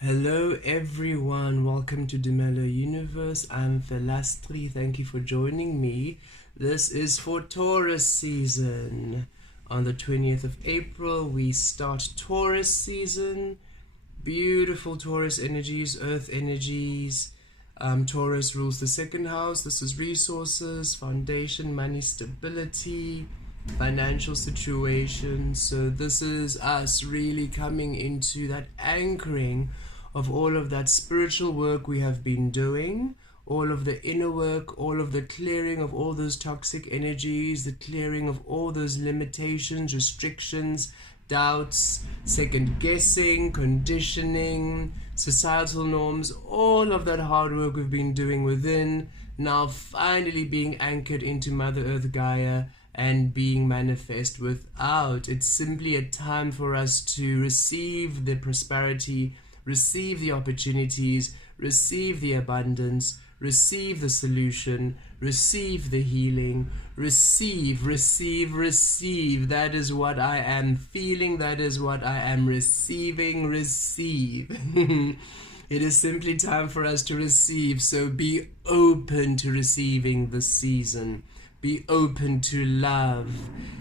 Hello everyone, welcome to the Mellow Universe. I'm Vel Astri, thank you for joining me. This is for Taurus season. On the 20th of April, we start Taurus season. Beautiful Taurus energies, earth energies. Taurus rules the second house. This is resources, foundation, money, stability, financial situation. So this is us really coming into that anchoring of all of that spiritual work we have been doing, all of the inner work, all of the clearing of all those toxic energies, the clearing of all those limitations, restrictions, doubts, second guessing, conditioning, societal norms, all of that hard work we've been doing within, now finally being anchored into Mother Earth Gaia and being manifest without. It's simply a time for us to receive the prosperity, receive the opportunities, receive the abundance, receive the solution, receive the healing, receive. That is what I am feeling, that is what I am receiving, receive. It is simply time for us to receive, so be open to receiving this season. Be open to love.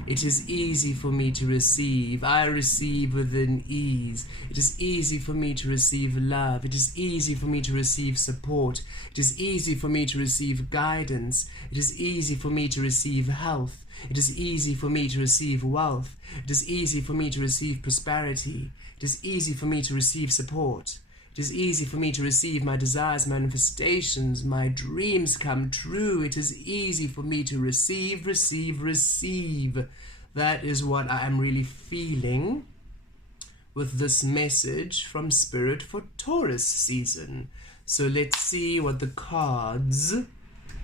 It is easy for me to receive. I receive with an ease. It is easy for me to receive love. It is easy for me to receive support. It is easy for me to receive guidance. It is easy for me to receive health. It is easy for me to receive wealth. It is easy for me to receive prosperity. It is easy for me to receive support. It is easy for me to receive my desires, manifestations, my dreams come true. It is easy for me to receive. That is what I am really feeling with this message from Spirit for Taurus season. So let's see what the cards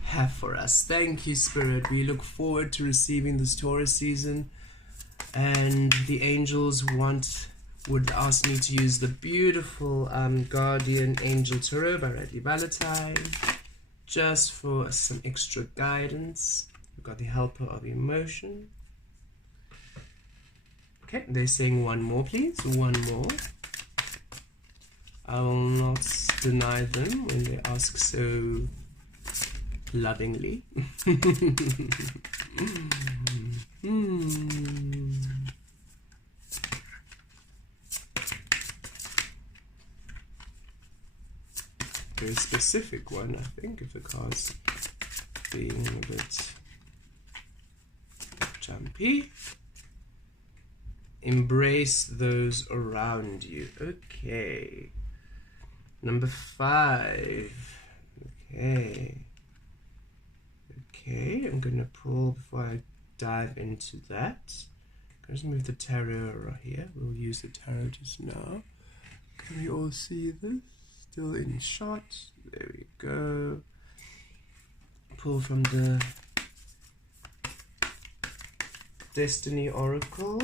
have for us. Thank you, Spirit. We look forward to receiving this Taurus season. And the angels would ask me to use the beautiful Guardian Angel Tarot by Radleigh Valentine, just for some extra guidance. We've got the Helper of Emotion. Okay, they're saying one more, please. One more. I will not deny them when they ask so lovingly. Very specific one, I think, if the card's being a bit jumpy. Embrace those around you. Okay. Number 5. Okay, I'm gonna pull before I dive into that. I'm just move the tarot right here. We'll use the tarot just now. Can we all see this? Still in shot. There we go. Pull from the Destiny Oracle.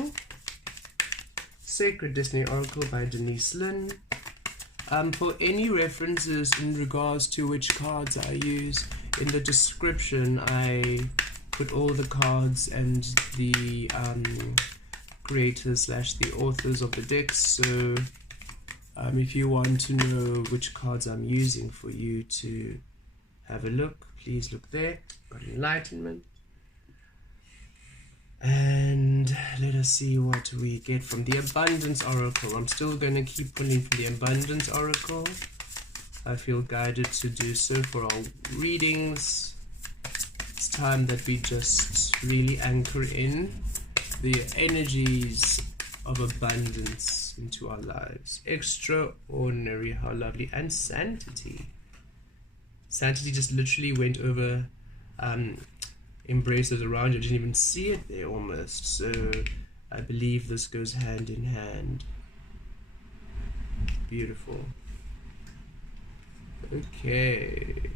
Sacred Destiny Oracle by Denise, Linn. For any references in regards to which cards I use, in the description I put all the cards and the creators / the authors of the decks. So if you want to know which cards I'm using for you to have a look, please look there. Got enlightenment. And let us see what we get from the Abundance Oracle. I'm still going to keep pulling from the Abundance Oracle. I feel guided to do so for our readings. It's time that we just really anchor in the energies of abundance into our lives. Extraordinary, how lovely. And sanctity. Sanctity just literally went over embraces around you. I didn't even see it there almost. So I believe this goes hand in hand. Beautiful. Okay.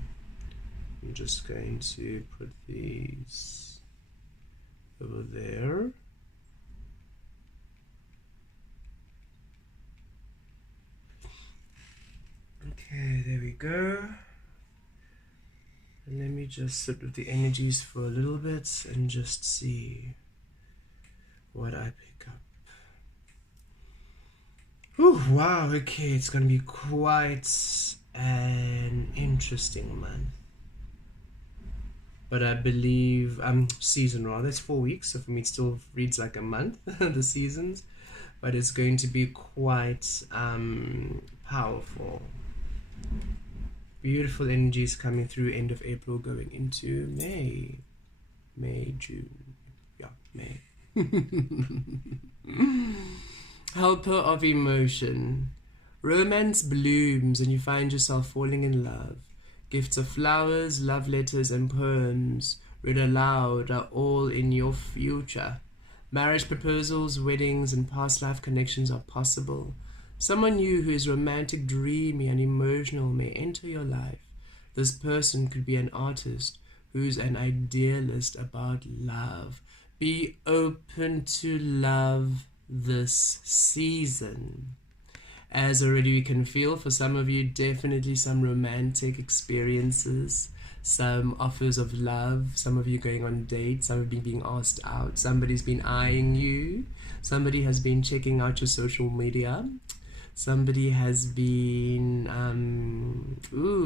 I'm just going to put these over there. Okay, there we go. And let me just sit with the energies for a little bit and just see what I pick up. Whew. Whew, wow, okay, it's gonna be quite an interesting month. But I believe, season rather, it's 4 weeks, so for me it still reads like a month, the seasons. But it's going to be quite powerful. Beautiful energies coming through end of April, going into May, June, yeah, May. Helper of emotion. Romance blooms and you find yourself falling in love. Gifts of flowers, love letters and poems read aloud are all in your future. Marriage proposals, weddings and past life connections are possible. Someone new who is romantic, dreamy and emotional may enter your life. This person could be an artist who's an idealist about love. Be open to love this season. As already we can feel, for some of you, definitely some romantic experiences, some offers of love, some of you going on dates, some of you being asked out, somebody's been eyeing you, somebody has been checking out your social media, somebody has been,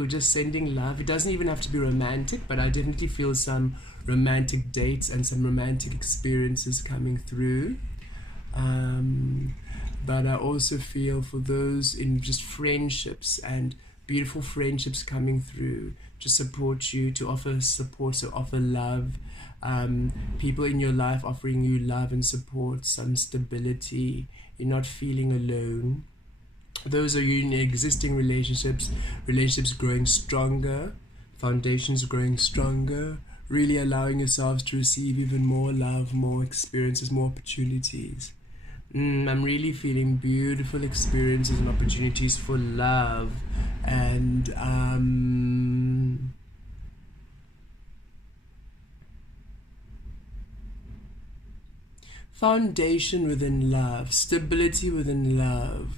just sending love. It doesn't even have to be romantic, but I definitely feel some romantic dates and some romantic experiences coming through. But I also feel for those in just friendships and beautiful friendships coming through to support you, to offer support, to offer love. People in your life offering you love and support, some stability. You're not feeling alone. Those are you in existing relationships growing stronger, foundations growing stronger, really allowing yourselves to receive even more love, more experiences, more opportunities. I'm really feeling beautiful experiences and opportunities for love, and foundation within love, stability within love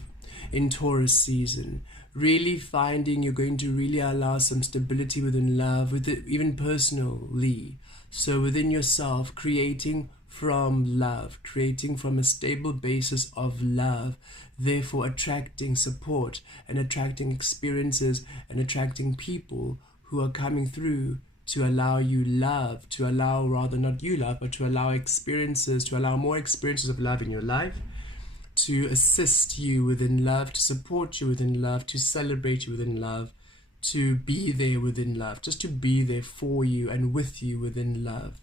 in Taurus season. Really finding you're going to really allow some stability within love, with it, even personally. So within yourself, creating from love, creating from a stable basis of love, therefore attracting support and attracting experiences and attracting people who are coming through to allow you love, to allow, rather not you love, but to allow experiences, to allow more experiences of love in your life, to assist you within love, to support you within love, to celebrate you within love, to be there within love, just to be there for you and with you within love.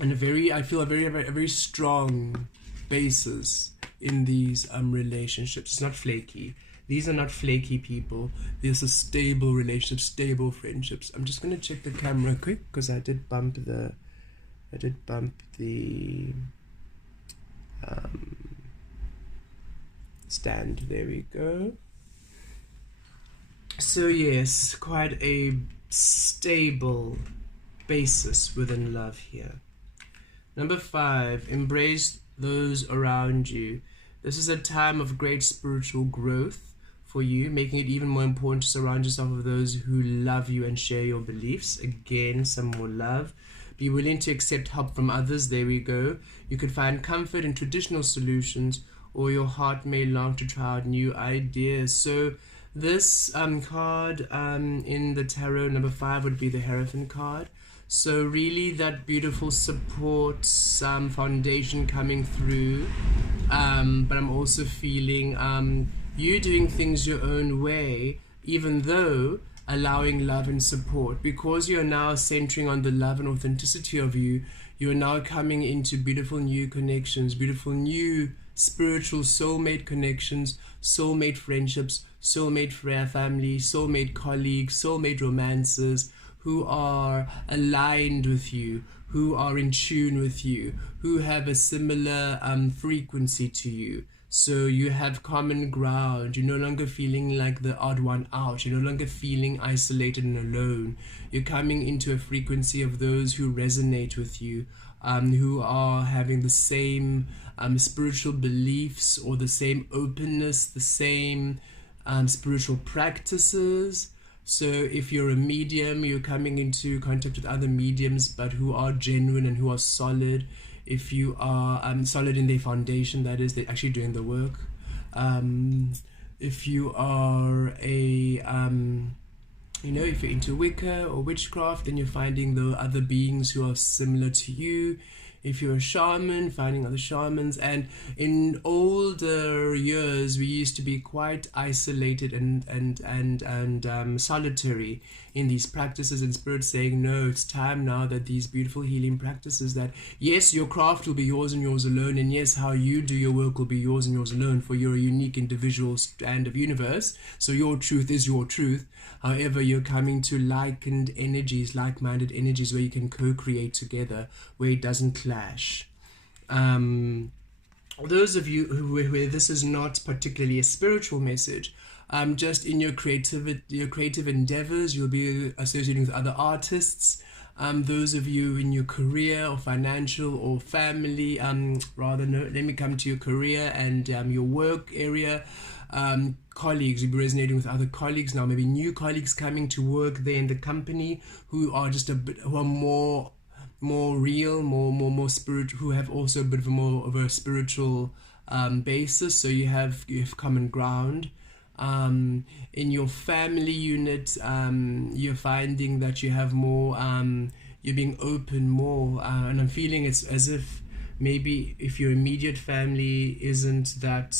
And I feel a very strong basis in these relationships. It's not flaky. These are not flaky people. These are stable relationships, stable friendships. I'm just going to check the camera quick because I did bump the stand. There we go. So yes, quite a stable basis within love here. Number 5, embrace those around you. This is a time of great spiritual growth for you, making it even more important to surround yourself with those who love you and share your beliefs. Again, some more love. Be willing to accept help from others. There we go. You could find comfort in traditional solutions, or your heart may long to try out new ideas. So this card in the tarot, number 5, would be the Hierophant card. So really that beautiful support, foundation coming through, but I'm also feeling you doing things your own way, even though allowing love and support, because you're now centering on the love and authenticity of you. You're now coming into beautiful new connections, beautiful new spiritual soulmate connections, soulmate friendships, soulmate family, soulmate colleagues, soulmate romances, who are aligned with you, who are in tune with you, who have a similar frequency to you. So you have common ground. You're no longer feeling like the odd one out. You're no longer feeling isolated and alone. You're coming into a frequency of those who resonate with you, who are having the same spiritual beliefs, or the same openness, the same spiritual practices. So if you're a medium, you're coming into contact with other mediums, but who are genuine and who are solid. If you are solid in their foundation, that is, they're actually doing the work. If you are a if you're into Wicca or witchcraft, then you're finding the other beings who are similar to you. If you're a shaman, finding other shamans. And in older years, we used to be quite isolated and solitary in these practices, and Spirit saying, no, it's time now that these beautiful healing practices, that yes, your craft will be yours and yours alone, and yes, how you do your work will be yours and yours alone, for you're a unique individual strand of universe, so your truth is your truth. However, you're coming to like-minded energies where you can co-create together, where it doesn't clash. Those of you where this is not particularly a spiritual message, just in your creative endeavors, you'll be associating with other artists. Those of you in your career or financial or family, let me come to your career and your work area. Colleagues, you'll be resonating with other colleagues now, maybe new colleagues coming to work there in the company who are just who are more real, more spiritual, who have also a bit of a spiritual basis. So you have common ground. In your family unit, you're finding that you have more, you're being open more, and I'm feeling it's as if maybe if your immediate family isn't that,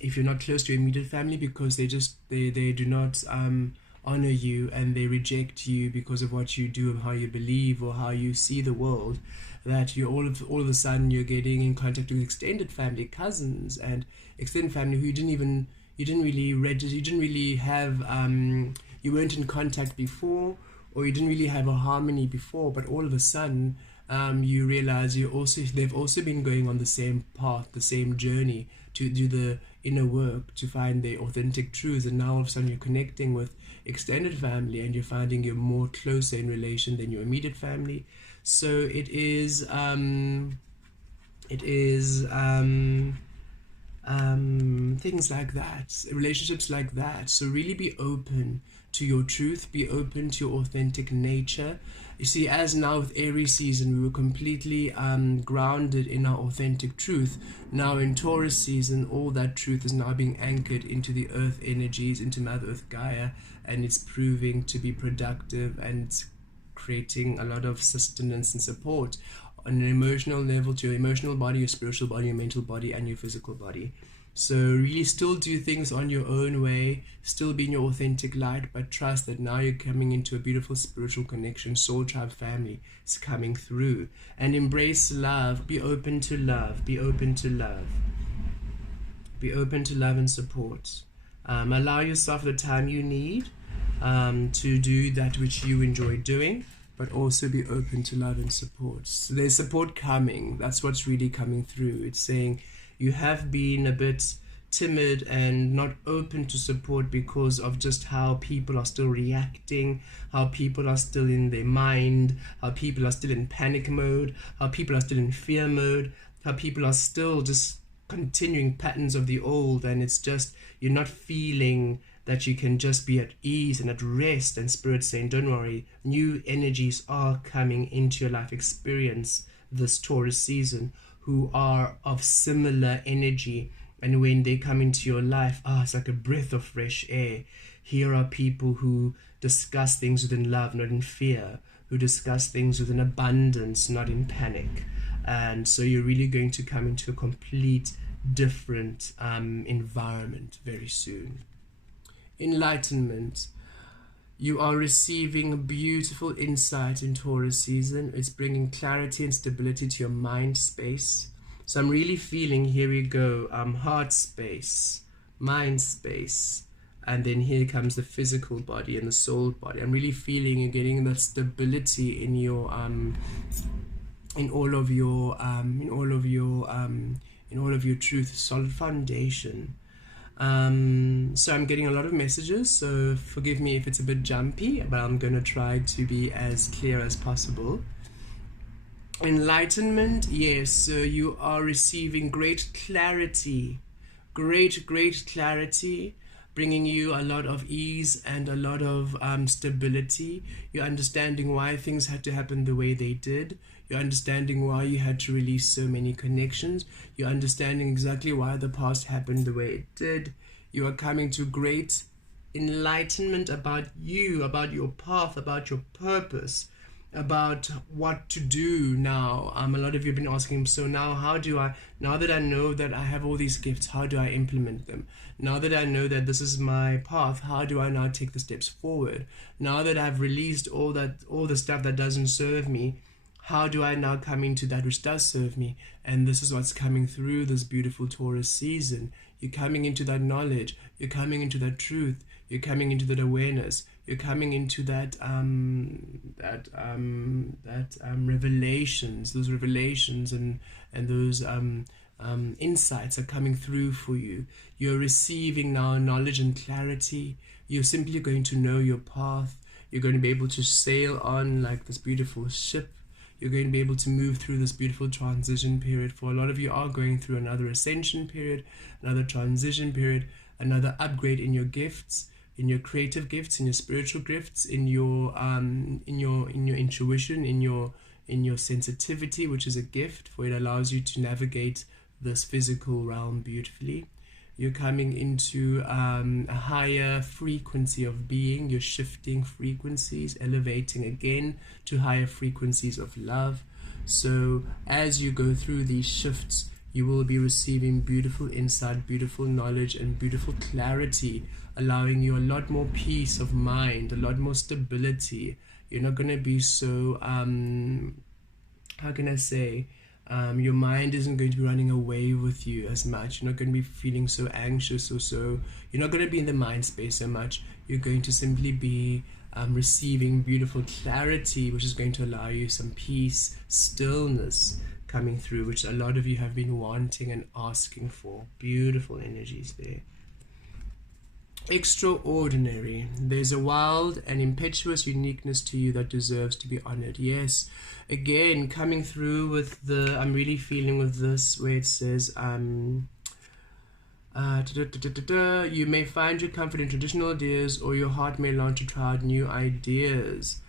if you're not close to your immediate family, because they do not honor you, and they reject you because of what you do and how you believe or how you see the world, that you all of a sudden you're getting in contact with extended family, cousins and extended family who you didn't really have, you weren't in contact before, or you didn't really have a harmony before, but all of a sudden you realize they've also been going on the same path, the same journey to do the inner work, to find their authentic truths, and now all of a sudden you're connecting with extended family, and you're finding you're more closer in relation than your immediate family. So it is things like that, relationships like that. So really be open to your truth, be open to your authentic nature. You see, as now with Aries season, we were completely grounded in our authentic truth. Now in Taurus season, all that truth is now being anchored into the earth energies, into Mother Earth Gaia, and it's proving to be productive and creating a lot of sustenance and support on an emotional level to your emotional body, your spiritual body, your mental body, and your physical body. So really still do things on your own way, still be in your authentic light, but trust that now you're coming into a beautiful spiritual connection. Soul tribe family is coming through. And embrace love. Be open to love. Be open to love. Be open to love and support. Allow yourself the time you need to do that which you enjoy doing, but also be open to love and support. So there's support coming. That's what's really coming through. It's saying you have been a bit timid and not open to support because of just how people are still reacting, how people are still in their mind, how people are still in panic mode, how people are still in fear mode, how people are still just continuing patterns of the old, and it's just you're not feeling that you can just be at ease and at rest. And Spirit saying, don't worry, new energies are coming into your life. Experience this Taurus season who are of similar energy, and when they come into your life, it's like a breath of fresh air. Here are people who discuss things within love, not in fear, who discuss things within abundance, not in panic. And so you're really going to come into a complete different environment very soon. Enlightenment. You are receiving beautiful insight in Taurus season. It's bringing clarity and stability to your mind space. So I'm really feeling, here we go, heart space, mind space, and then here comes the physical body and the soul body. I'm really feeling you're getting that stability in your in all of your truth, solid foundation. So I'm getting a lot of messages, so forgive me if it's a bit jumpy, but I'm going to try to be as clear as possible. Enlightenment, yes, so you are receiving great clarity, great clarity, bringing you a lot of ease and a lot of stability. You're understanding why things had to happen the way they did. You're understanding why you had to release so many connections. You're understanding exactly why the past happened the way it did. You are coming to great enlightenment about you, about your path, about your purpose, about what to do now. A lot of you have been asking, so now now that I know that I have all these gifts, how do I implement them? Now that I know that this is my path, how do I now take the steps forward? Now that I've released all the stuff that doesn't serve me, how do I now come into that which does serve me? And this is what's coming through this beautiful Taurus season. You're coming into that knowledge. You're coming into that truth. You're coming into that awareness. You're coming into that revelations. Those revelations and those insights are coming through for you. You're receiving now knowledge and clarity. You're simply going to know your path. You're going to be able to sail on like this beautiful ship. You're going to be able to move through this beautiful transition period. For a lot of you are going through another ascension period, another transition period, another upgrade in your gifts, in your creative gifts, in your spiritual gifts, in your intuition, in your sensitivity, which is a gift, for it allows you to navigate this physical realm beautifully. You're coming into a higher frequency of being. You're shifting frequencies, elevating again to higher frequencies of love. So as you go through these shifts, you will be receiving beautiful insight, beautiful knowledge, and beautiful clarity, allowing you a lot more peace of mind, a lot more stability. You're not going to be so, how can I say, your mind isn't going to be running away with you as much. You're not going to be feeling so anxious or so. You're not going to be in the mind space so much. You're going to simply be receiving beautiful clarity, which is going to allow you some peace, stillness coming through, which a lot of you have been wanting and asking for. Beautiful energies there. Extraordinary. There's a wild and impetuous uniqueness to you that deserves to be honored. Yes, again, coming through with the, I'm really feeling with this where it says, you may find your comfort in traditional ideas, or your heart may long to try out new ideas.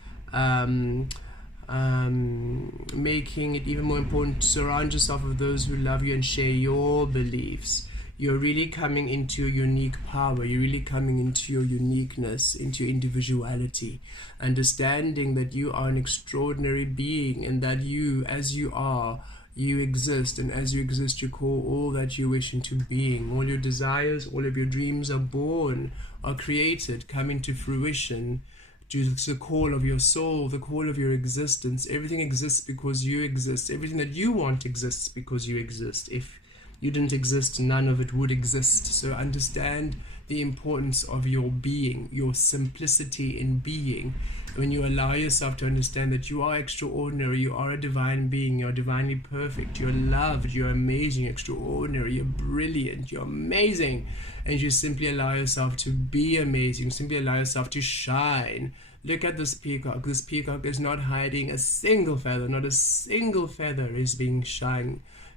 Making it even more important to surround yourself with those who love you and share your beliefs. You're really coming into your unique power. You're really coming into your uniqueness, into your individuality, understanding that you are an extraordinary being, and that you, as you are, you exist, and as you exist, you call all that you wish into being. All your desires, all of your dreams are born, are created, come into fruition due to the call of your soul, the call of your existence. Everything exists because you exist. Everything that you want exists because you exist. If you didn't exist, none of it would exist. So understand the importance of your being, your simplicity in being. When you allow yourself to understand that you are extraordinary, you are a divine being, you're divinely perfect, you're loved, you're amazing, extraordinary, you're brilliant, you're amazing, and you simply allow yourself to be amazing, simply allow yourself to shine. Look at this peacock. This peacock is not hiding a single feather. Not a single feather is being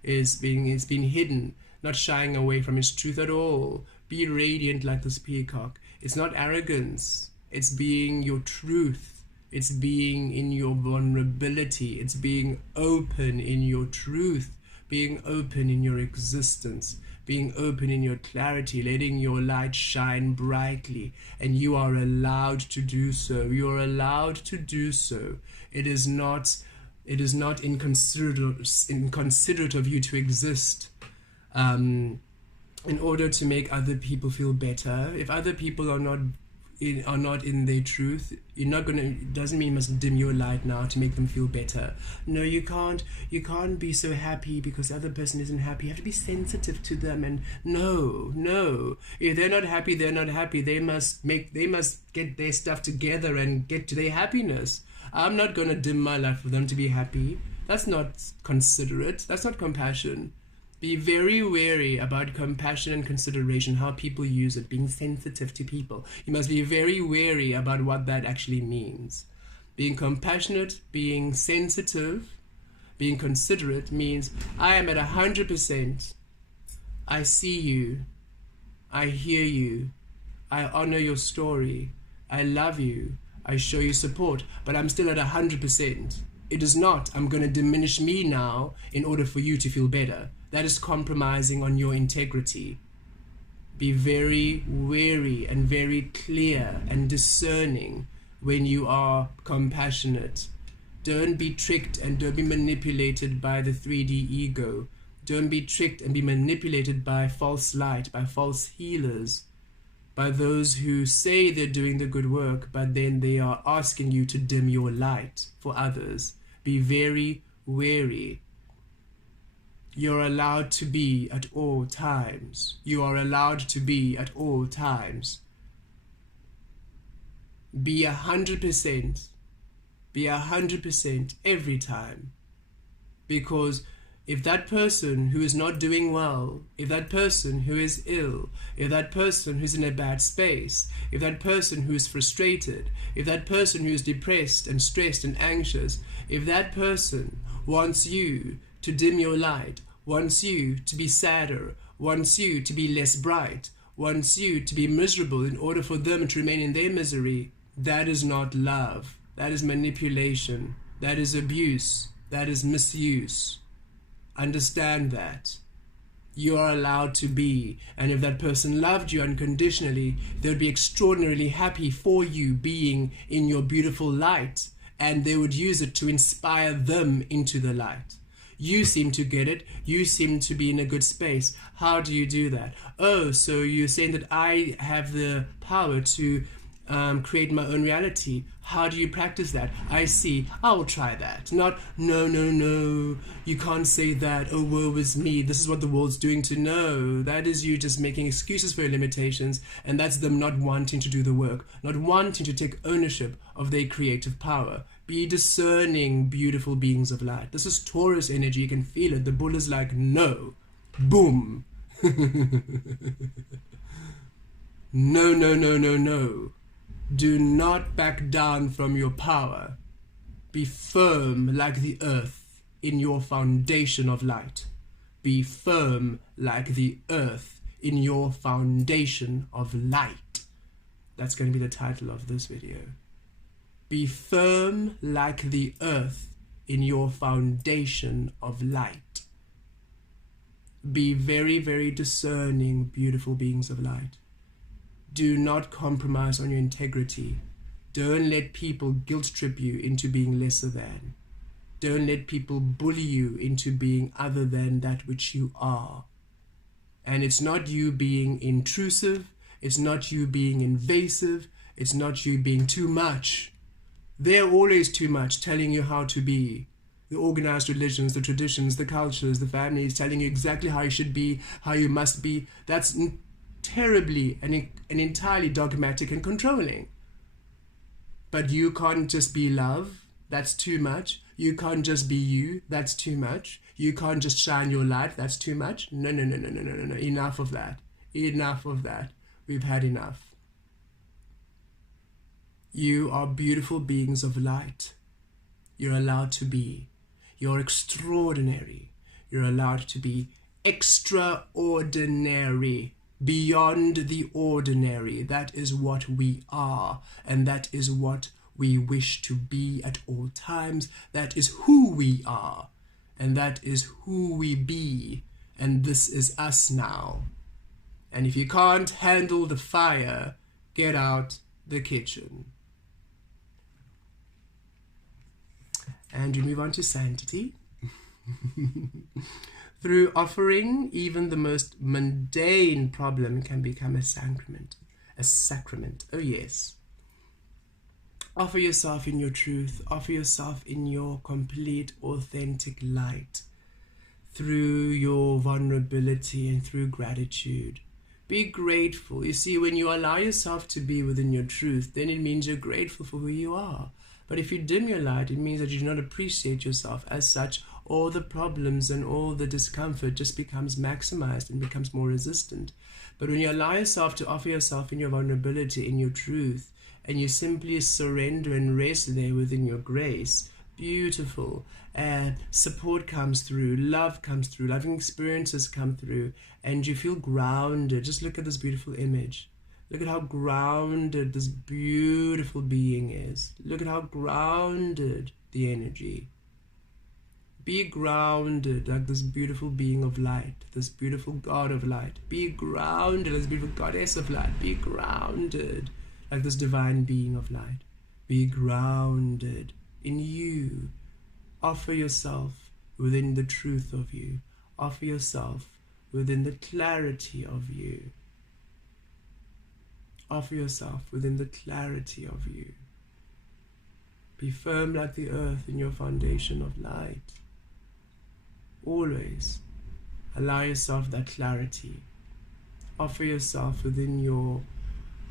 hidden, not shying away from its truth at all. Be radiant like this peacock. It's not arrogance. It's being your truth. It's being in your vulnerability. It's being open in your truth, being open in your existence, being open in your clarity, letting your light shine brightly. And you are allowed to do so. You are allowed to do so. It is not inconsiderate of you to exist in order to make other people feel better. If other people are not in their truth, you're not gonna. It doesn't mean you must dim your light now to make them feel better. No, you can't be so happy because the other person isn't happy. You have to be sensitive to them. And no, if they're not happy, they're not happy. They must get their stuff together and get to their happiness. I'm not going to dim my light for them to be happy. That's not considerate. That's not compassion. Be very wary about compassion and consideration, how people use it, being sensitive to people. You must be very wary about what that actually means. Being compassionate, being sensitive, being considerate means I am at 100%. I see you. I hear you. I honor your story. I love you. I show you support, but I'm still at 100%. It is not, I'm going to diminish me now in order for you to feel better. That is compromising on your integrity. Be very wary and very clear and discerning when you are compassionate. Don't be tricked and don't be manipulated by the 3D ego. Don't be tricked and be manipulated by false light, by false healers, by those who say they're doing the good work, but then they are asking you to dim your light for others. Be very wary. You're allowed to be at all times. You are allowed to be at all times. Be 100%. Be 100% every time. Because if that person who is not doing well, if that person who is ill, if that person who's in a bad space, if that person who is frustrated, if that person who is depressed and stressed and anxious, if that person wants you to dim your light, wants you to be sadder, wants you to be less bright, wants you to be miserable in order for them to remain in their misery, that is not love. That is manipulation. That is abuse. That is misuse. Understand that. You are allowed to be, and if that person loved you unconditionally, they would be extraordinarily happy for you being in your beautiful light, and they would use it to inspire them into the light. You seem to get it. You seem to be in a good space. How do you do that? Oh, so you're saying that I have the power to create my own reality. How do you practice that? I see. I will try that. Not, no, you can't say that. Oh, woe is me. This is what the world's doing to know. That is you just making excuses for your limitations, and that's them not wanting to do the work, not wanting to take ownership of their creative power. Be discerning, beautiful beings of light. This is Taurus energy. You can feel it. The bull is like, no. Boom. No. Do not back down from your power. Be firm like the earth in your foundation of light. Be firm like the earth in your foundation of light. That's going to be the title of this video. Be firm like the earth in your foundation of light. Be very, very discerning, beautiful beings of light. Do not compromise on your integrity. Don't let people guilt trip you into being lesser than. Don't let people bully you into being other than that which you are. And it's not you being intrusive. It's not you being invasive. It's not you being too much. They're always too much, telling you how to be. The organized religions, the traditions, the cultures, the families, telling you exactly how you should be, how you must be. That's terribly and entirely dogmatic and controlling. But you can't just be love. That's too much. You can't just be you. That's too much. You can't just shine your light. That's too much. No. Enough of that. Enough of that. We've had enough. You are beautiful beings of light. You're allowed to be. You're extraordinary. You're allowed to be extraordinary. Beyond the ordinary. That is what we are, and that is what we wish to be at all times. That is who we are, and that is who we be, and this is us now. And if you can't handle the fire, get out the kitchen. And we move on to sanctity. Through offering, even the most mundane problem can become a sacrament. A sacrament. Oh yes. Offer yourself in your truth. Offer yourself in your complete, authentic light. Through your vulnerability and through gratitude. Be grateful. You see, when you allow yourself to be within your truth, then it means you're grateful for who you are. But if you dim your light, it means that you do not appreciate yourself as such. All the problems and all the discomfort just becomes maximized and becomes more resistant. But when you allow yourself to offer yourself in your vulnerability, in your truth, and you simply surrender and rest there within your grace, beautiful. Support comes through, love comes through, loving experiences come through, and you feel grounded. Just look at this beautiful image. Look at how grounded this beautiful being is. Look at how grounded the energy. Be grounded like this beautiful being of light, this beautiful God of light. Be grounded like this beautiful goddess of light. Be grounded like this divine being of light. Be grounded in you. Offer yourself within the truth of you. Offer yourself within the clarity of you. Offer yourself within the clarity of you. Be firm like the earth in your foundation of light. Always allow yourself that clarity. Offer yourself within your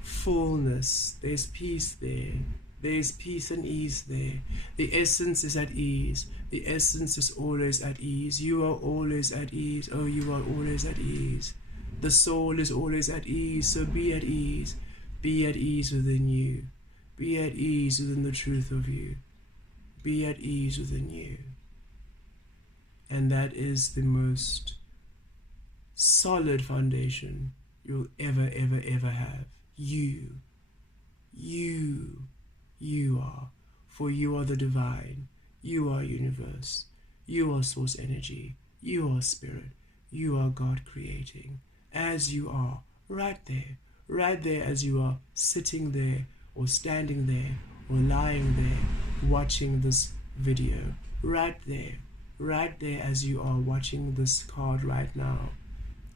fullness. There's peace there. There's peace and ease there. The essence is at ease. The essence is always at ease. You are always at ease. Oh, you are always at ease. The soul is always at ease. So be at ease. Be at ease within you. Be at ease within the truth of you. Be at ease within you. And that is the most solid foundation you'll ever, ever, ever have. You are. For you are the divine. You are universe. You are source energy. You are spirit. You are God creating. As you are, right there as you are sitting there or standing there or lying there watching this video. Right there as you are watching this card right now.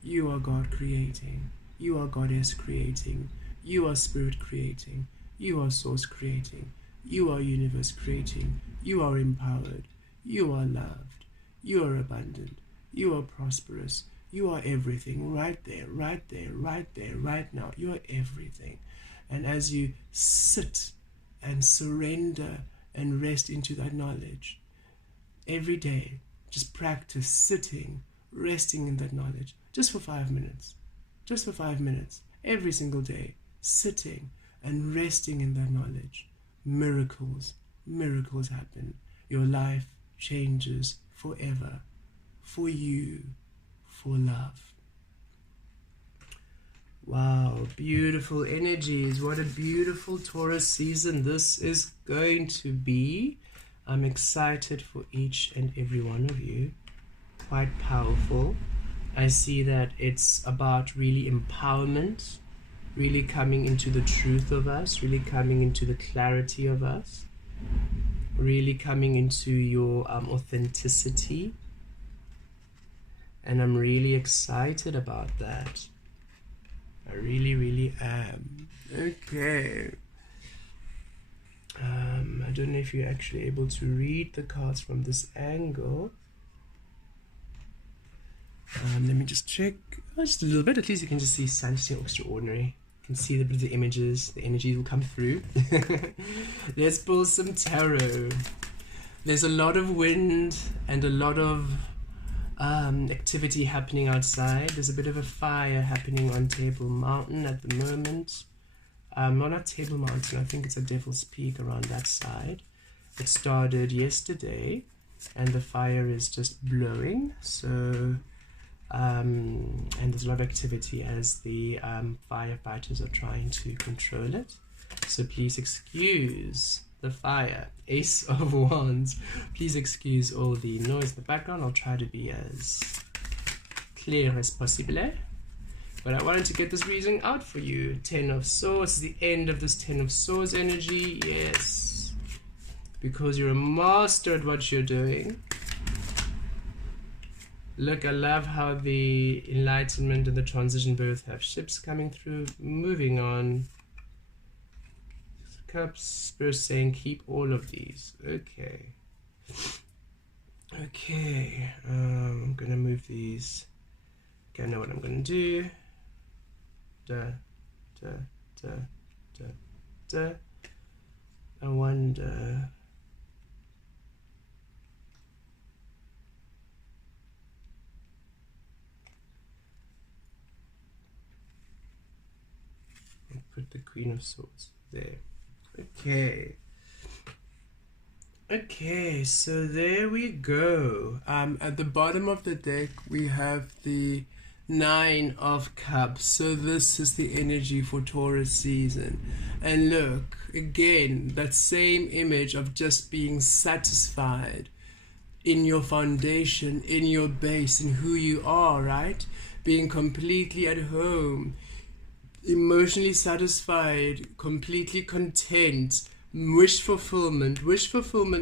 You are God creating. You are Goddess creating. You are spirit creating. You are source creating. You are universe creating. You are empowered. You are loved. You are abundant. You are prosperous. You are everything right there, right there, right there, right now. You are everything. And as you sit and surrender and rest into that knowledge, every day, just practice sitting, resting in that knowledge, just for 5 minutes. Just for 5 minutes, every single day, sitting and resting in that knowledge. Miracles happen. Your life changes forever. For you, for love. Wow, beautiful energies. What a beautiful Taurus season this is going to be. I'm excited for each and every one of you. Quite powerful. I see that it's about really empowerment, really coming into the truth of us, really coming into the clarity of us, really coming into your authenticity. And I'm really excited about that. I really, really am. Okay. I don't know if you're actually able to read the cards from this angle. Let me just check. Just a little bit. At least you can just see something extraordinary. You can see the images. The energy will come through. Let's pull some tarot. There's a lot of wind and a lot of activity happening outside. There's a bit of a fire happening on Table Mountain at the moment. Not Table Mountain, I think it's a Devil's Peak around that side. It started yesterday and the fire is just blowing. So, and there's a lot of activity as the firefighters are trying to control it. So please excuse the fire. Ace of Wands. Please excuse all the noise in the background. I'll try to be as clear as possible. But I wanted to get this reading out for you. 10 of Swords. The end of this 10 of Swords energy. Yes. Because you're a master at what you're doing. Look, I love how the Enlightenment and the Transition both have ships coming through. Moving on. Cups, Spirit saying keep all of these. Okay. Okay. I'm gonna move these. Okay, I know what I'm gonna do. I wonder. I'll put the Queen of Swords there. Okay. Okay, so there we go. At the bottom of the deck we have the Nine of Cups. So this is the energy for Taurus season. And look, again, that same image of just being satisfied in your foundation, in your base, in who you are, right? Being completely at home, emotionally satisfied, completely content, wish fulfillment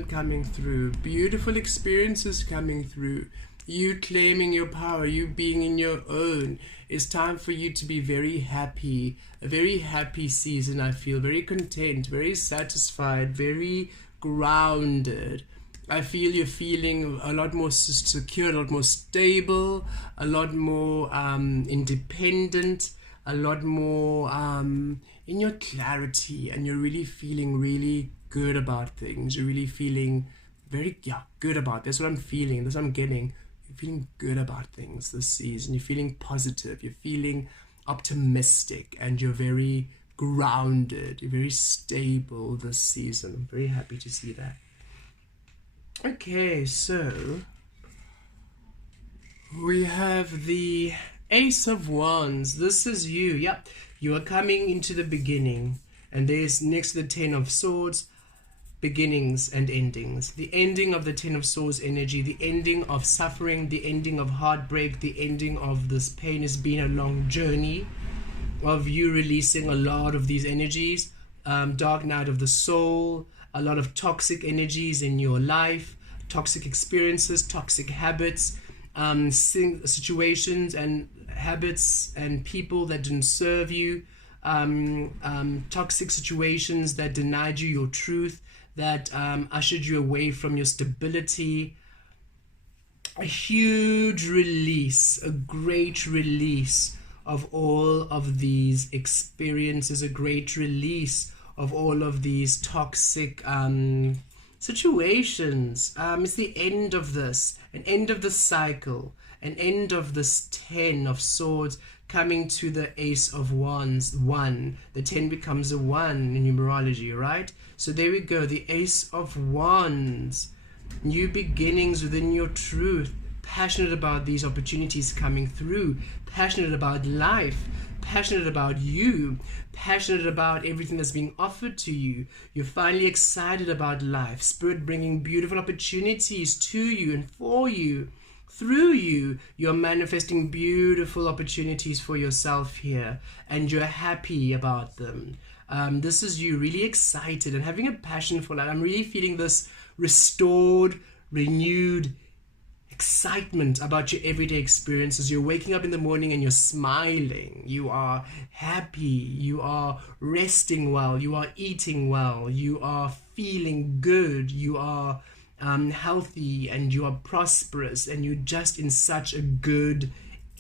coming through, beautiful experiences coming through, you claiming your power, you being in your own. It's time for you to be very happy, a very happy season. I feel very content, very satisfied, very grounded. I feel you're feeling a lot more secure, a lot more stable, a lot more independent, a lot more in your clarity, and you're really feeling really good about things. You're really feeling very good about. That's what I'm feeling. That's what I'm getting. You're feeling good about things this season. You're feeling positive. You're feeling optimistic, and you're very grounded. You're very stable this season. I'm very happy to see that. Okay, so we have the Ace of Wands. This is you. Yep, you are coming into the beginning, and there's next to the Ten of Swords, beginnings and endings. The ending of the Ten of Swords energy, the ending of suffering, the ending of heartbreak, the ending of this pain. Has been a long journey of you releasing a lot of these energies, dark night of the soul, a lot of toxic energies in your life, toxic experiences, toxic habits, situations and habits and people that didn't serve you, toxic situations that denied you your truth, that ushered you away from your stability. A huge release, a great release of all of these experiences, a great release of all of these toxic situations. It's the end of this, an end of the cycle, an end of this Ten of Swords coming to the Ace of Wands. One, the 10 becomes a 1 in numerology, right? So there we go, the Ace of Wands, new beginnings within your truth, passionate about these opportunities coming through, passionate about life, passionate about you, passionate about everything that's being offered to you. You're finally excited about life, Spirit bringing beautiful opportunities to you and for you. Through you, you're manifesting beautiful opportunities for yourself here, and you're happy about them. This is you really excited and having a passion for life. I'm really feeling this restored, renewed excitement about your everyday experiences. You're waking up in the morning and you're smiling. You are happy. You are resting well. You are eating well. You are feeling good. You are healthy, and you are prosperous, and you're just in such a good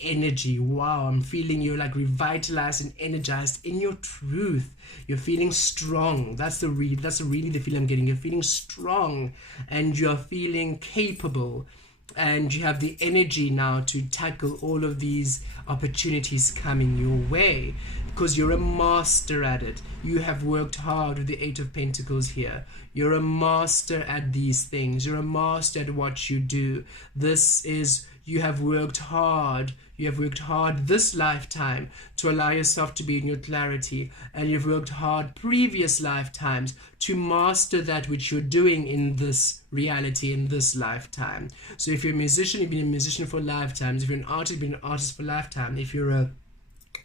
energy. Wow, I'm feeling you're like revitalized and energized in your truth. You're feeling strong. That's really the feeling I'm getting. You're feeling strong, and you're feeling capable, and you have the energy now to tackle all of these opportunities coming your way, because you're a master at it. You have worked hard with the Eight of Pentacles here. You're a master at these things. You're a master at what you do. This is, you have worked hard. You have worked hard this lifetime to allow yourself to be in your clarity, and you've worked hard previous lifetimes to master that which you're doing in this reality, in this lifetime. So if you're a musician, you've been a musician for lifetimes. If you're an artist, you've been an artist for lifetime. If you're a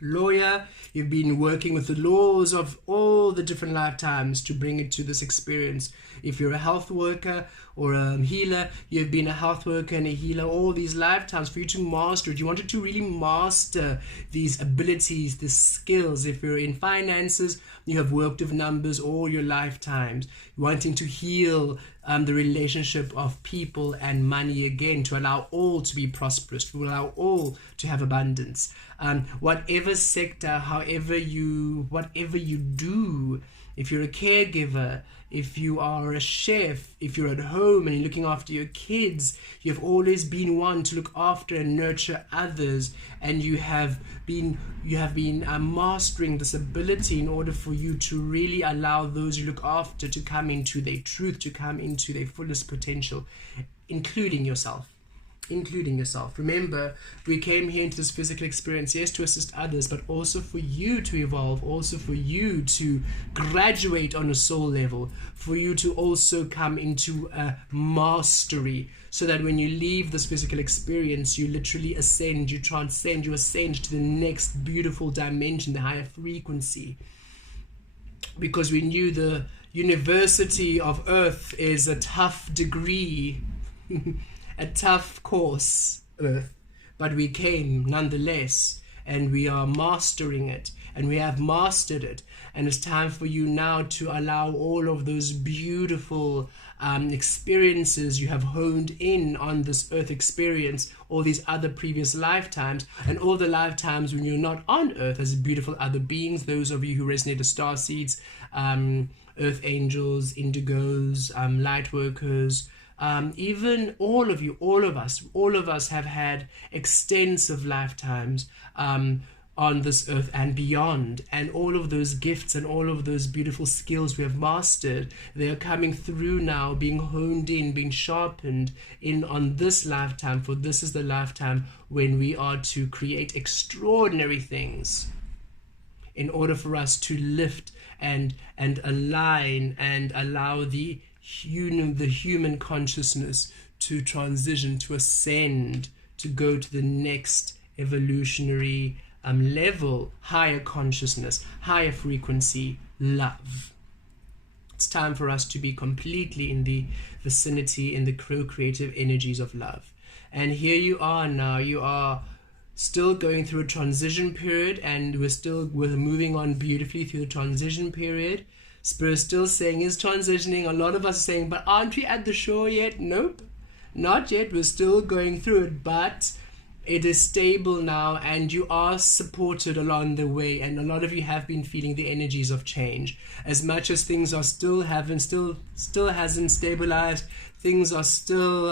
lawyer, you've been working with the laws of all the different lifetimes to bring it to this experience. If you're a health worker or a healer, you've been a health worker and a healer all these lifetimes for you to master it. You wanted to really master these abilities, these skills. If you're in finances, you have worked with numbers all your lifetimes, wanting to heal the relationship of people and money again, to allow all to be prosperous, to allow all to have abundance. Whatever sector, whatever you do, if you're a caregiver, if you are a chef, if you're at home and you're looking after your kids, you've always been one to look after and nurture others, and you have been mastering this ability in order for you to really allow those you look after to come into their truth, to come into their fullest potential, including yourself. including yourself. Remember, we came here into this physical experience, yes, to assist others, but also for you to evolve, also for you to graduate on a soul level, for you to also come into a mastery, so that when you leave this physical experience, you literally ascend, you transcend, you ascend to the next beautiful dimension, the higher frequency. Because we knew the University of Earth is a tough degree, a tough course, Earth, but we came nonetheless, and we are mastering it, and we have mastered it, and it's time for you now to allow all of those beautiful experiences you have honed in on this Earth experience, all these other previous lifetimes, and all the lifetimes when you're not on Earth as beautiful other beings, those of you who resonate as star seeds, Earth angels, indigos, light workers, even all of you, all of us have had extensive lifetimes on this earth and beyond, and all of those gifts and all of those beautiful skills we have mastered, they are coming through now, being honed in, being sharpened in on this lifetime, for this is the lifetime when we are to create extraordinary things in order for us to lift and align and allow the human consciousness to transition, to ascend, to go to the next evolutionary level, higher consciousness, higher frequency, love. It's time for us to be completely in the vicinity, in the co-creative energies of love. And here you are now, you are still going through a transition period, and we're moving on beautifully through the transition period. Spirit still saying is transitioning. A lot of us are saying, but aren't we at the shore yet? Nope, not yet. We're still going through it, but it is stable now, and you are supported along the way. And a lot of you have been feeling the energies of change. As much as things are still hasn't stabilized, things are still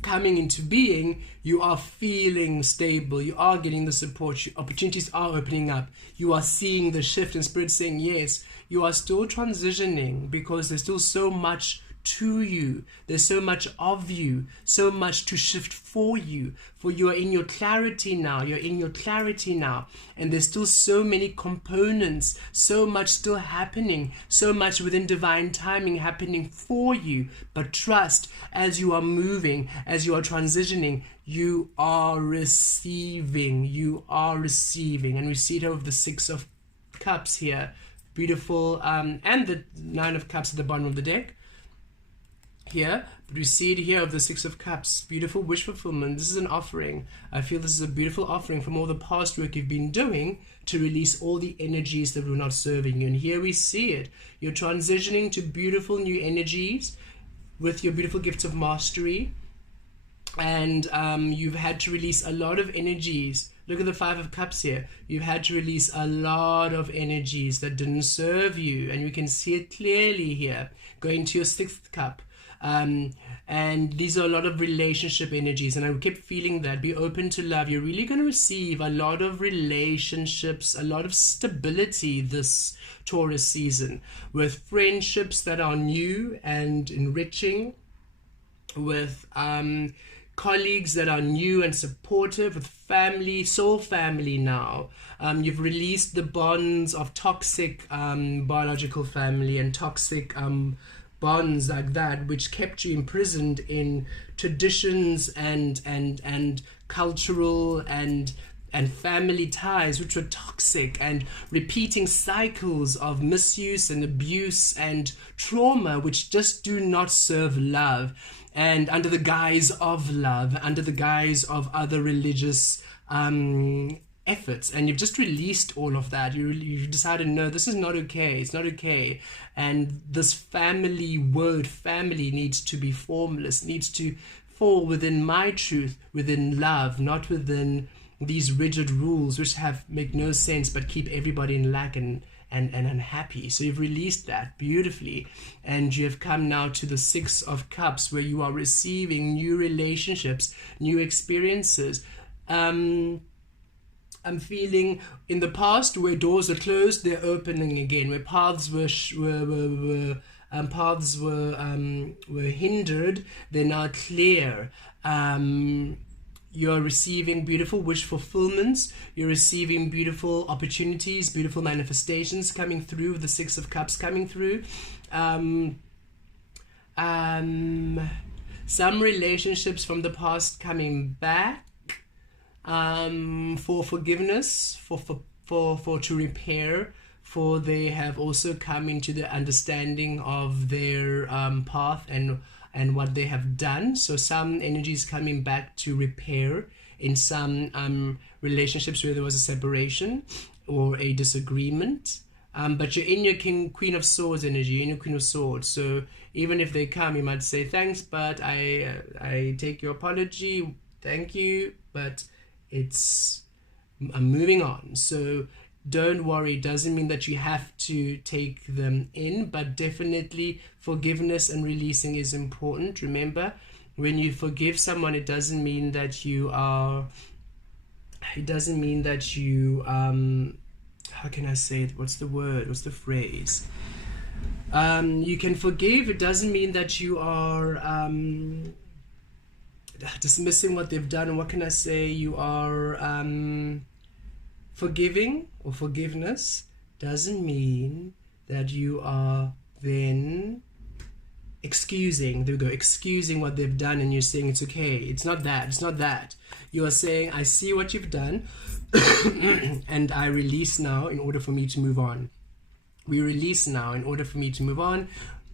coming into being, you are feeling stable, you are getting the support, opportunities are opening up, you are seeing the shift, and Spirit saying yes, you are still transitioning, because there's still so much to you, there's so much of you, so much to shift for you, for you are in your clarity now, and there's still so many components, so much still happening, so much within divine timing happening for you. But trust, as you are moving, as you are transitioning, you are receiving, and we see it over the Six of Cups here, beautiful, and the Nine of Cups at the bottom of the deck here, but we see it here of the Six of Cups, beautiful wish fulfillment. This is an offering. I feel this is a beautiful offering from all the past work you've been doing to release all the energies that were not serving you. And here we see it. You're transitioning to beautiful new energies with your beautiful gifts of mastery, and you've had to release a lot of energies. Look at the Five of Cups here. You've had to release a lot of energies that didn't serve you, and you can see it clearly here. Going to your Sixth Cup. And these are a lot of relationship energies, and I kept feeling that. Be open to love. You're really going to receive a lot of relationships, a lot of stability this Taurus season, with friendships that are new and enriching, with colleagues that are new and supportive, with family, soul family now. You've released the bonds of toxic biological family and toxic bonds like that, which kept you imprisoned in traditions and cultural and family ties, which were toxic, and repeating cycles of misuse and abuse and trauma, which just do not serve love, and under the guise of love, under the guise of other religious efforts. And you've just released all of that. You've decided, no, this is not okay, it's not okay, and this family word, family, needs to be formless, needs to fall within my truth, within love, not within these rigid rules which make no sense but keep everybody in lack and unhappy. So you've released that beautifully, and you have come now to the Six of Cups, where you are receiving new relationships, new experiences. I'm feeling in the past where doors are closed, they're opening again. Where paths were hindered, they're now clear. You're receiving beautiful wish fulfillments. You're receiving beautiful opportunities, beautiful manifestations coming through, the Six of Cups coming through. Some relationships from the past coming back, for forgiveness, for to repair, for they have also come into the understanding of their path and what they have done. So some energies coming back to repair in some relationships where there was a separation or a disagreement. But you're in your Queen of Swords energy, you're in your Queen of Swords. So even if they come, you might say, thanks, but I take your apology, thank you, but I'm moving on. So don't worry, it doesn't mean that you have to take them in, but definitely forgiveness and releasing is important. Remember, when you forgive someone, it doesn't mean that you how can I say it? What's the word? What's the phrase? You can forgive. It doesn't mean that you are dismissing what they've done. And what can I say? You are forgiving or forgiveness doesn't mean that you are then excusing. There we go. Excusing what they've done, and you're saying it's okay. It's not that. It's not that. You are saying, I see what you've done, and I release now in order for me to move on. We release now in order for me to move on,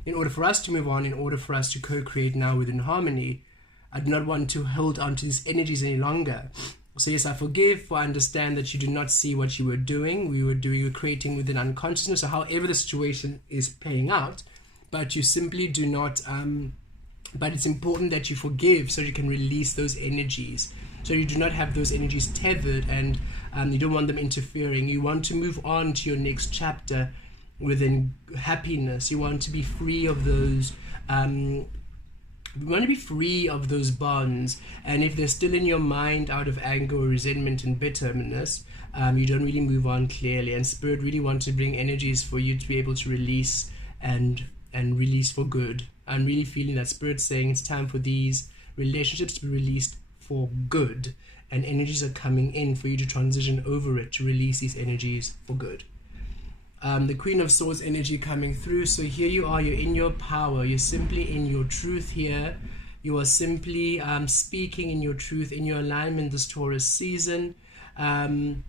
in order for us to move on, in order for us to co-create now within harmony. I do not want to hold on to these energies any longer. So yes, I forgive, for I understand that you do not see what you were doing. We were creating within unconsciousness, or however the situation is playing out, but you simply do not, but it's important that you forgive so you can release those energies. So you do not have those energies tethered, and you don't want them interfering. You want to move on to your next chapter within happiness. You want to be free of those we want to be free of those bonds, and if they're still in your mind out of anger or resentment and bitterness, you don't really move on clearly. And Spirit really wants to bring energies for you to be able to release and release for good. I'm really feeling that Spirit saying it's time for these relationships to be released for good, and energies are coming in for you to transition over it, to release these energies for good. The Queen of Swords energy coming through. So here you are, you're in your power, you're simply in your truth here. You are simply speaking in your truth, in your alignment this Taurus season. Again,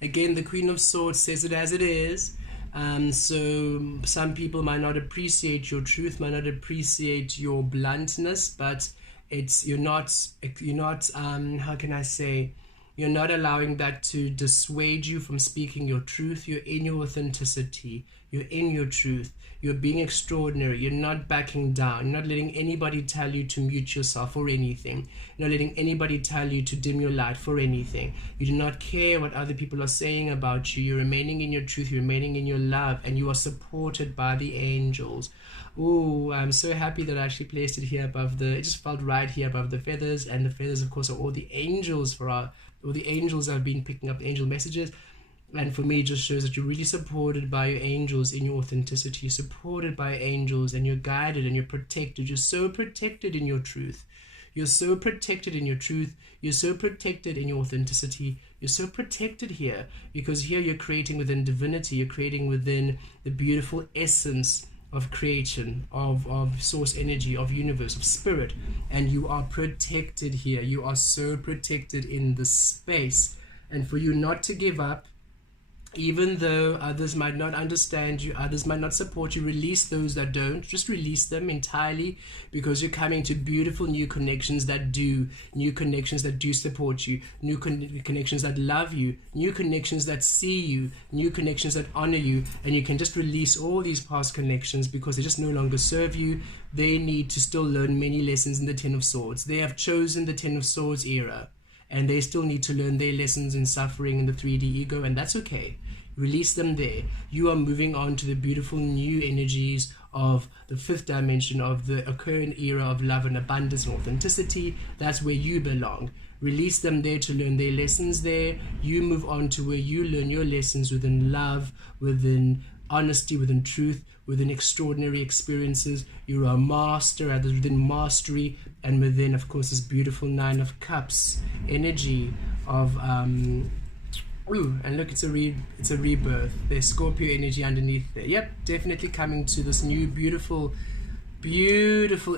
the Queen of Swords says it as it is. So some people might not appreciate your truth, might not appreciate your bluntness, but you're not how can I say, you're not allowing that to dissuade you from speaking your truth. You're in your authenticity. You're in your truth. You're being extraordinary. You're not backing down. You're not letting anybody tell you to mute yourself for anything. You're not letting anybody tell you to dim your light for anything. You do not care what other people are saying about you. You're remaining in your truth. You're remaining in your love. And you are supported by the angels. Oh, I'm so happy that I actually placed it here above it just felt right here above the feathers. And the feathers, of course, are all the angels or the angels have been picking up the angel messages. And for me, it just shows that you're really supported by your angels in your authenticity. You're supported by angels, and you're guided and you're protected. You're so protected in your truth. You're so protected in your truth. You're so protected in your authenticity. You're so protected here, because here you're creating within divinity. You're creating within the beautiful essence of creation, of source energy, of universe, of spirit, and you are protected here. You are so protected in this space. And for you not to give up, even though others might not understand you, others might not support you, release those that don't. Just release them entirely, because you're coming to beautiful new connections that do, new connections that do support you, new connections that love you, new connections that see you, new connections that honor you, and you can just release all these past connections because they just no longer serve you. They need to still learn many lessons in the Ten of Swords. They have chosen the Ten of Swords era, and they still need to learn their lessons in suffering in the 3D ego, and that's okay. Release them there. You are moving on to the beautiful new energies of the fifth dimension, of the occurring era of love and abundance and authenticity. That's where you belong. Release them there to learn their lessons there. You move on to where you learn your lessons within love, within honesty, within truth, within extraordinary experiences. You're a master, within mastery. And within, of course, this beautiful Nine of Cups energy of and look, it's a rebirth. There's Scorpio energy underneath there. Yep, definitely coming to this new beautiful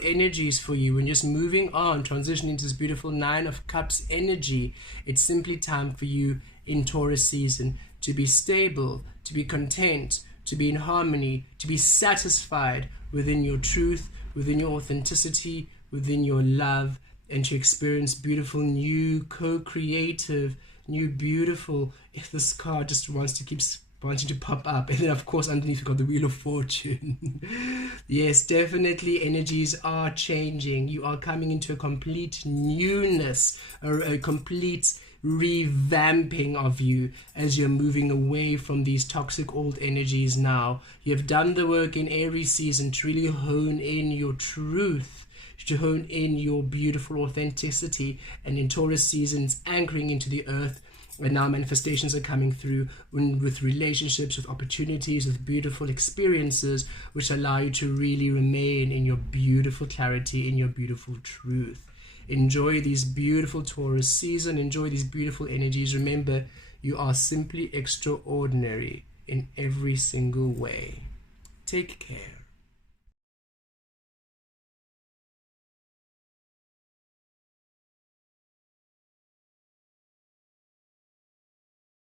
energies for you. When just moving on, transitioning into this beautiful Nine of Cups energy, it's simply time for you in Taurus season to be stable, to be content, to be in harmony, to be satisfied within your truth, within your authenticity, within your love, and to experience beautiful new co-creative, new beautiful, if this card just wants to keep wanting to pop up. And then of course underneath we've got the Wheel of Fortune. Yes, definitely energies are changing. You are coming into a complete newness, a complete revamping of you as you're moving away from these toxic old energies now. You have done the work in Aries season to really hone in your truth, to hone in your beautiful authenticity, and in Taurus seasons anchoring into the earth. And now manifestations are coming through with relationships, with opportunities, with beautiful experiences, which allow you to really remain in your beautiful clarity, in your beautiful truth. Enjoy these beautiful Taurus season. Enjoy these beautiful energies. Remember, you are simply extraordinary in every single way. Take care.